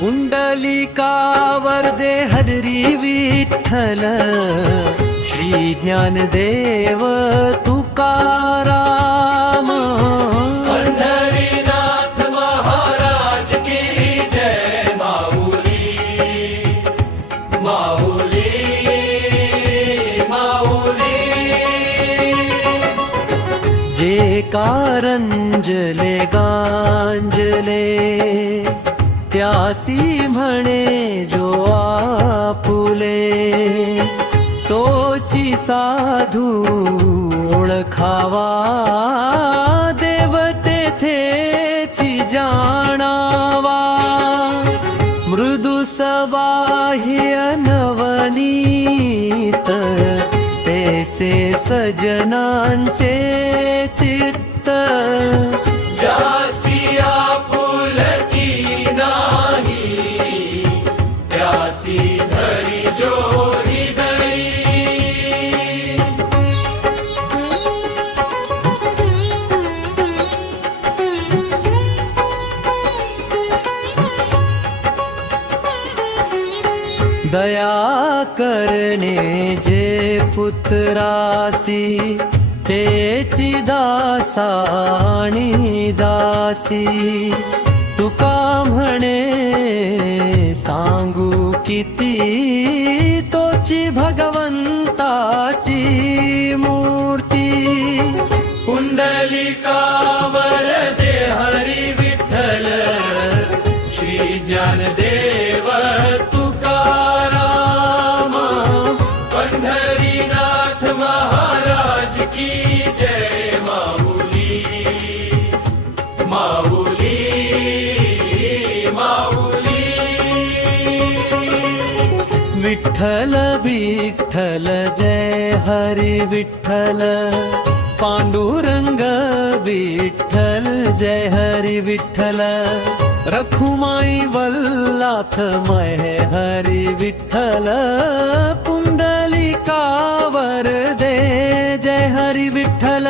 पुंडलिकावर दे हरी विठ्ठल, श्री ज्ञानदेव तुकाराम। पंढरीनाथ महाराज की जय। माऊली माऊली माऊली। जे कारंजले गांजले, त्यासी म्हणे जो आपुले। तोची साधू ओळखावा, देवते तेथेची जाणावा। मृदु सबाह्य नवनीत, तेसे सजनांचे चित्त। जासी आपुलकी नाही, त्यासी धरी जो हृदयी। दया करणे जे पुत्रासी, तेची दासाणी दासी। तुका म्हणे सांगू किती, तोची भगवंताची मूर्ती। पुंडलिकावर दे हरी विठ्ठल, श्री ज्ञानदेव तुकाराम। पंढरीनाथ महाराज की जय। माऊली माऊली माऊली। विठ्ठल विठ्ठल जय हरी विठ्ठल, पांडुरंग विठ्ठल जय हरी विठ्ठल। रखुमाई वल्लाथ मय हरी विठ्ठल, पुंडलिकावर दे जय हरी विठ्ठल।